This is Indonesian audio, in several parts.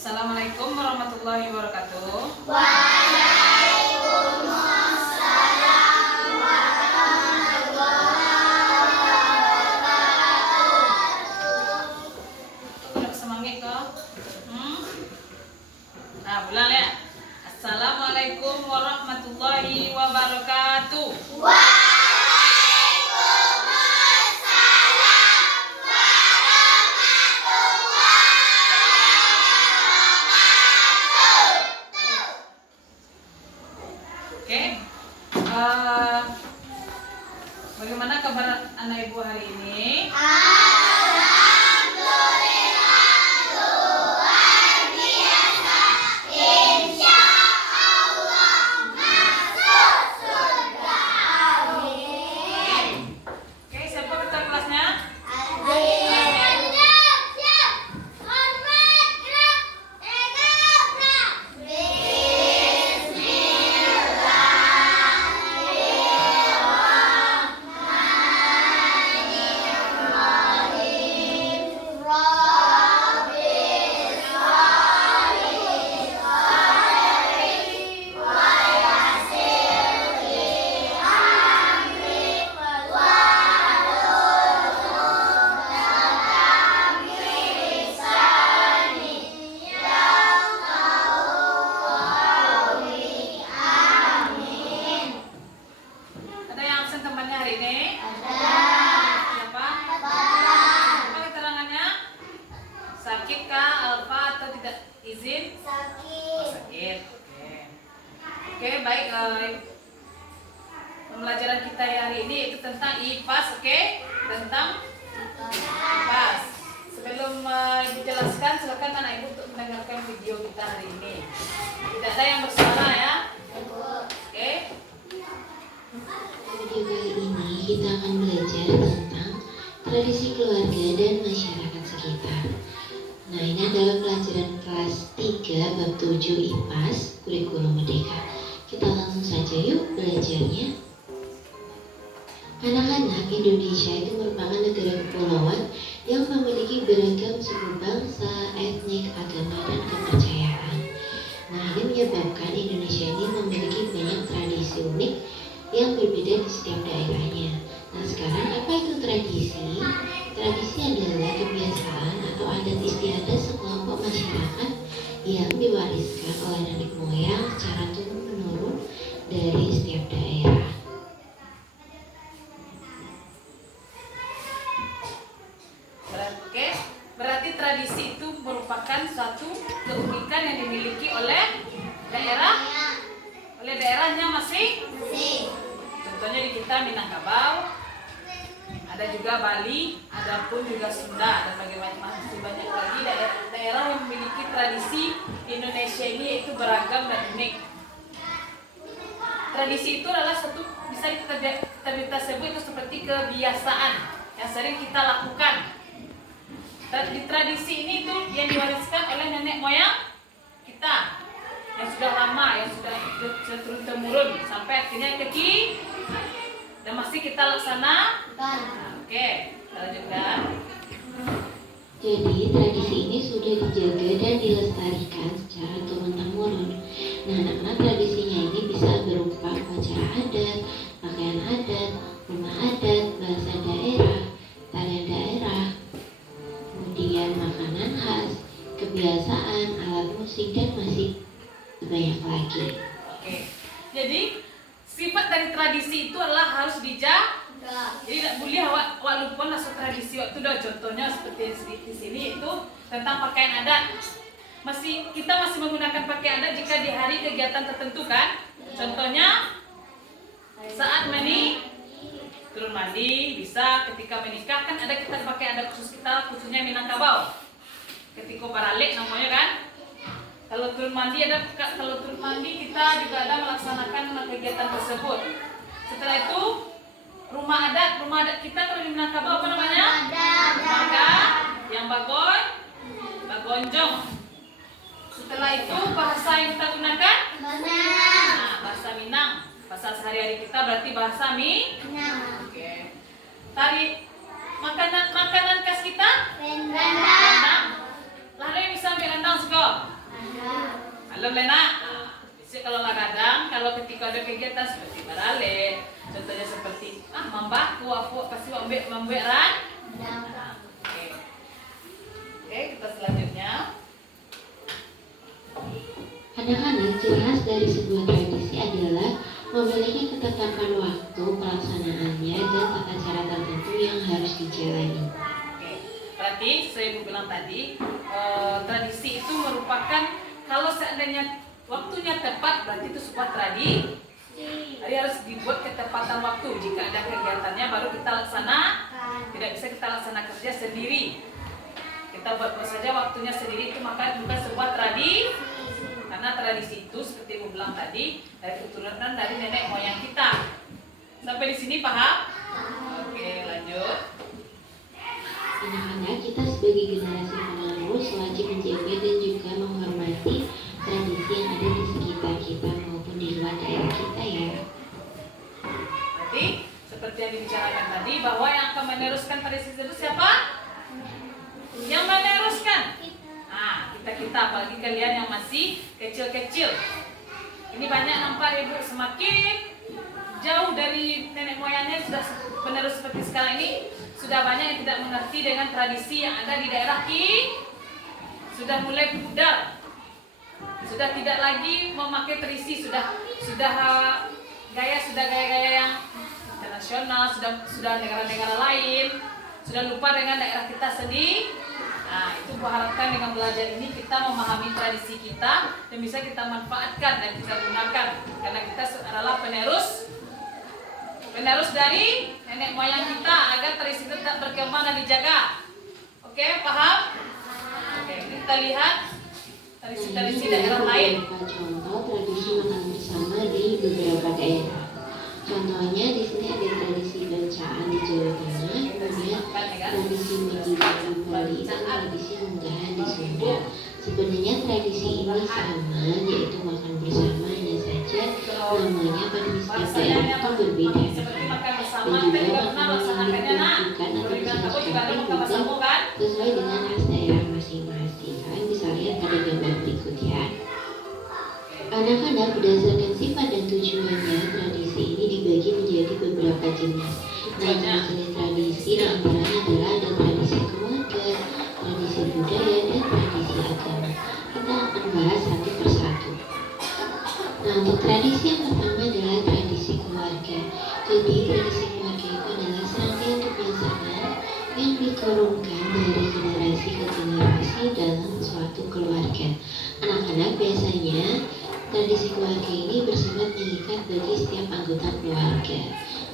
Assalamualaikum warahmatullahi wabarakatuh. Waalaikumsalam warahmatullahi wabarakatuh. Udah semangat kok? Nah, ulang ya. Assalamualaikum warahmatullahi wabarakatuh. Oke, bagaimana kabar anak ibu hari ini? Alhamdulillah, luar biasa. Insya Allah masuk surga. Amin. Oke, siapa ketua kelasnya? Ada yang absen temannya hari ini? Siapa? Apa keterangannya? Sakit kah, Alfa, atau tidak izin? Oh, sakit. Oke, baik. Pembelajaran kita hari ini itu tentang IPAS, oke? Tentang IPAS. Sebelum dijelaskan, silakan anak ibu untuk mendengarkan video kita hari ini. Tidak ada yang bersuara ya? Oke? Video kali ini kita akan belajar tentang tradisi keluarga dan masyarakat sekitar. Nah, ini adalah pelajaran kelas 3 bab 7 IPAS kurikulum merdeka. Kita langsung saja yuk belajarnya. Anak-anak Indonesia itu merupakan negara kepulauan yang memiliki beragam suku bangsa, etnik, agama, dan kepercayaan. Nah, ini menyebabkan Indonesia ini memiliki banyak tradisi unik yang berbeda di setiap daerahnya. Nah, sekarang apa itu tradisi? Tradisi adalah kebiasaan atau adat istiadat sekelompok masyarakat yang diwariskan oleh nenek moyang secara turun-menurun dari setiap daerah. Oke, berarti tradisi itu merupakan suatu keunikan yang dimiliki oleh daerahnya masing. Contohnya di kita Minangkabau, ada juga Bali, ada pun juga Sunda, dan masih banyak lagi daerah yang memiliki tradisi di Indonesia ini yaitu beragam dan unik. Tradisi itu adalah satu bisa kita sebut itu seperti kebiasaan yang sering kita lakukan. Dan di tradisi ini itu yang diwariskan oleh nenek moyang kita yang sudah lama, yang sudah turun temurun sampai akhirnya ke dan masih kita laksanakan. Oke, kita lanjutkan. Jadi tradisi ini sudah dijaga dan dilestarikan secara turun-temurun. Nah, anak-anak tradisinya ini bisa berupa upacara adat, pakaian adat, rumah adat, bahasa daerah, tarian daerah, kemudian makanan khas, kebiasaan, alat musik, dan masih banyak lagi. Oke, jadi sifat dari tradisi itu adalah harus dijaga. Jadi tidak boleh awak lupa masuk tradisi waktu dah. Contohnya seperti di sini itu tentang pakaian adat. Kita masih menggunakan pakaian adat jika di hari kegiatan tertentu kan. Contohnya saat turun mandi, bisa ketika menikah kan ada kita pakai adat khusus kita, khususnya Minangkabau. Ketika baralek namanya kan. Kalau turun mandi kita juga ada melaksanakan kegiatan tersebut. Setelah itu rumah adat kita kalau di Minangkabau apa namanya? Rumah adat yang bagonjong. Setelah itu bahasa yang kita gunakan? Nah, bahasa Minang. Bahasa sehari-hari kita berarti bahasa Minang. Oke. Makanan khas kita? Rendang. Lalu yang bisa ambil rendang juga. Belum Lena. Kalau kadang kalau ketika ada kegiatan seperti barale, contohnya seperti mambaku aku pasti mambe ran. Oke, kita selanjutnya. Anak-anak, ciri khas dari sebuah tradisi adalah memiliki ketetapan waktu pelaksanaannya dan tata cara tertentu yang harus dijalani. Oke, berarti saya ibu bilang tadi tradisi itu merupakan kalau seandainya waktunya tepat berarti itu sebuah tradisi. Jadi harus dibuat ketepatan waktu. Jika ada kegiatannya baru kita laksana. Tidak bisa kita laksana kerja sendiri. Kita buat saja waktunya sendiri itu maka bukan sebuah tradisi. Karena tradisi itu seperti ibu bilang tadi dari keturunan dari nenek moyang kita. Sampai di sini paham? Oke, lanjut. Anak-anak, kita sebagai generasi penerus wajib menjaga dan juga menghormati tradisi yang ada di sekitar kita maupun di luar daerah kita ya. Berarti seperti yang dibicarakan tadi bahwa yang akan meneruskan tradisi itu siapa? Yang meneruskan. Kita apalagi kalian yang masih kecil-kecil. Ini banyak nampak ibu semakin jauh dari nenek moyangnya sudah penerus seperti sekarang ini sudah banyak yang tidak mengerti dengan tradisi yang ada di daerah sudah mulai pudar. Sudah tidak lagi memakai tradisi, sudah gaya-gaya yang internasional, sudah negara-negara lain, sudah lupa dengan daerah kita sendiri. Nah, itu kuharapkan dengan belajar ini kita memahami tradisi kita dan bisa kita manfaatkan dan kita gunakan karena kita adalah penerus dari nenek moyang kita agar tradisi tetap berkembang dan dijaga. Oke, paham? Oke, kita lihat tradisi-tradisi daerah lain. Contoh tradisi makan bersama di beberapa daerah. Contohnya di sini ada tradisi bacaan di Jawa Tengah, kemudian tradisi Megi-Bagi Bali dan tradisi unggahan di Sunda. Sebenarnya tradisi ini sama, yaitu makan bersama, hanya saja namanya pada setiap daerah itu berbeda. Dan juga makanan yang ditunjukkan atau disajikan juga sesuai dengan khas daerah masing-masing. Kalian bisa lihat pada gambar berikut ya. Anak-anak, berdasarkan sifat dan tujuannya, tradisi ini dibagi menjadi beberapa jenis. Nah, jenis tradisi diantaranya adalah ada tradisi keluarga, tradisi budaya, dan tradisi agama. Kita akan bahas satu persatu. Nah, untuk tradisi yang pertama adalah tradisi keluarga. Jadi, tradisi keluarga itu adalah serangkaian kebiasaan yang diturunkan dari generasi ke generasi dalam suatu keluarga. Anak-anak, biasanya tradisi keluarga ini bersifat mengikat bagi setiap anggota keluarga.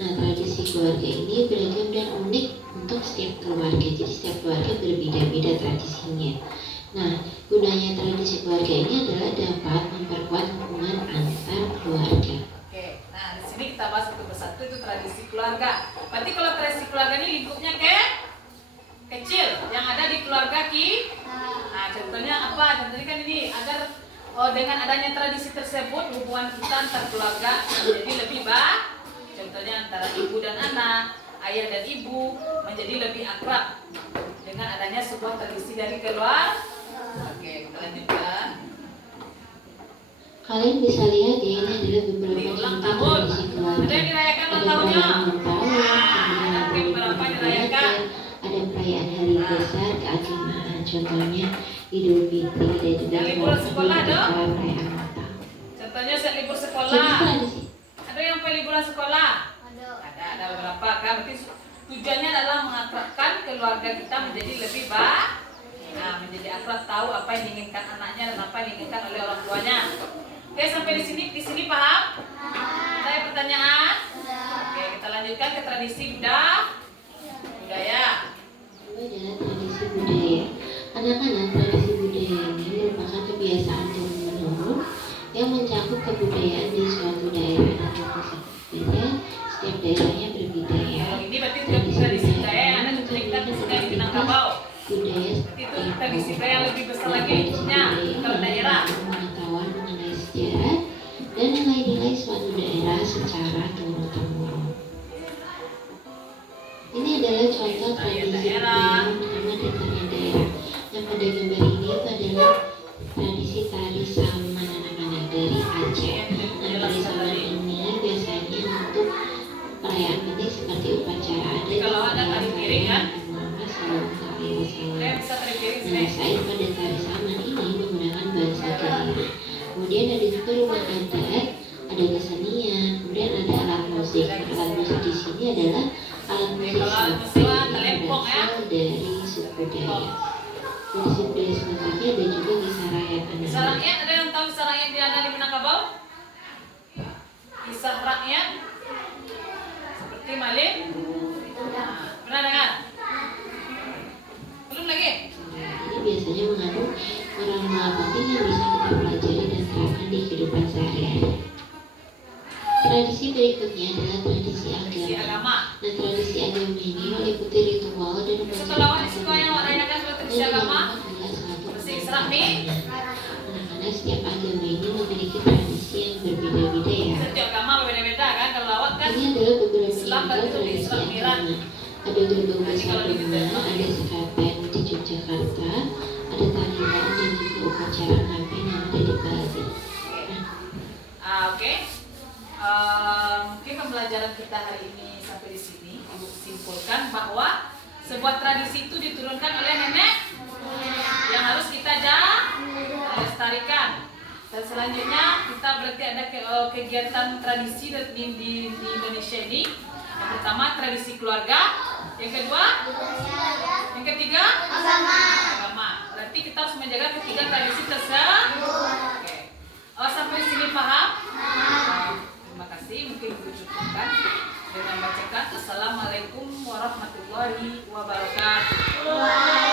Nah, tradisi keluarga ini beragam dan unik untuk setiap keluarga. Jadi setiap keluarga berbeda-beda tradisinya. Nah, gunanya tradisi keluarga ini adalah dapat memperkuat hubungan antar keluarga. Oke, nah di sini kita bahas satu persatu itu tradisi keluarga. Berarti kalau tradisi keluarga ini lingkupnya kecil, yang ada di keluarga Nah, contohnya apa? Contohnya kan ini agar dengan adanya tradisi tersebut hubungan kita antar keluarga menjadi lebih baik. Contohnya antara ibu dan anak, ayah dan ibu menjadi lebih akrab dengan adanya sebuah tradisi dari keluarga. Oke, kita lanjutkan. Kalian bisa lihat ya, ini adalah beberapa Ulang contoh tahun. tradisi keluarga. Ada yang dirayakan ulang Ada tahunnya. perayaan ulang tahun, kemudian Ada beberapa yang dirayakan. ada perayaan hari besar keagamaan, contohnya Idul Fitri dan juga Yang libur sekolah dong. perayaan Natal. Contohnya saat libur Jadi sekolah. tradisi Ada yang liburan sekolah? Ada beberapa kan. Berarti tujuannya adalah mengakrabkan keluarga kita menjadi lebih baik. Nah, menjadi akrab, tahu apa yang diinginkan anaknya dan apa yang diinginkan oleh orang tuanya. Oke, sampai di sini paham? Ada pertanyaan? Oke, kita lanjutkan ke tradisi budaya. Itu adalah tradisi budaya. Anak-anak, tradisi budaya ini merupakan kebiasaan turun-menurun yang mencakup kebudayaan di suatu daerah atau pusat. Beda, setiap daerahnya berbeda ya. Kalau ini berarti tradisi budaya yang ada contohnya kita sudah di Minangkabau. Budaya Itu tradisi budaya yang lebih besar lagi lingkupnya kalau daerah. Pengetahuan mengenai sejarah dan nilai-nilai suatu daerah secara turun-temurun. Ini adalah contoh tradisi budaya pertama dari daerah. Yang pada gambar ini itu adalah tradisi tari Saman ada tari saman ini menggunakan bahasa daerah. Kemudian ada juga rumah adat, ada kesenian, kemudian ada alat musik. Alat musik di sini adalah alat musik sapi yang berasal dari suku Dayak. Di suku Dayak selanjutnya ada juga kisah rakyat Kisah anak-anak. rakyat, ada yang tahu kisah rakyat di ada di Minangkabau? Kisah rakyat seperti Malik. Nah, pernah dengar? Belum lagi? Ini biasanya mengandung moral-moral penting yang bisa kita pelajari dan terapkan di kehidupan sehari-hari. Tradisi berikutnya adalah tradisi Tradisi agama. agama. Nah, tradisi agama ini meliputi ritual dan Sekolah awak di sekolah yang awak rayakan sebagai tradisi agama? Bersih Isra Mi. Anak-anak setiap agama ini memiliki tradisi yang berbeda-beda ya. Setiap agama berbeda-beda kan. Kalau awak kan Ini adalah beberapa Islam contoh itu tradisi Islam Miran. agama. Ada gerbang Nanti kalau di bersama, kita- ada sekaten di Yogyakarta, ada tarian dan juga upacara ngaben yang ada di Bali. Oke. Mungkin pembelajaran kita hari ini sampai di sini. Ibu simpulkan bahwa sebuah tradisi itu diturunkan oleh nenek yang harus kita lestarikan. Dan selanjutnya kita berarti ada kegiatan tradisi di Indonesia ini. Yang pertama tradisi keluarga, yang kedua, yang ketiga agama. Berarti kita harus menjaga ketiga tradisi tersebut. Oke. Sampai di sini paham? Terima kasih. Mungkin Ibu cukupkan dengan bacakan Assalamualaikum warahmatullahi wabarakatuh.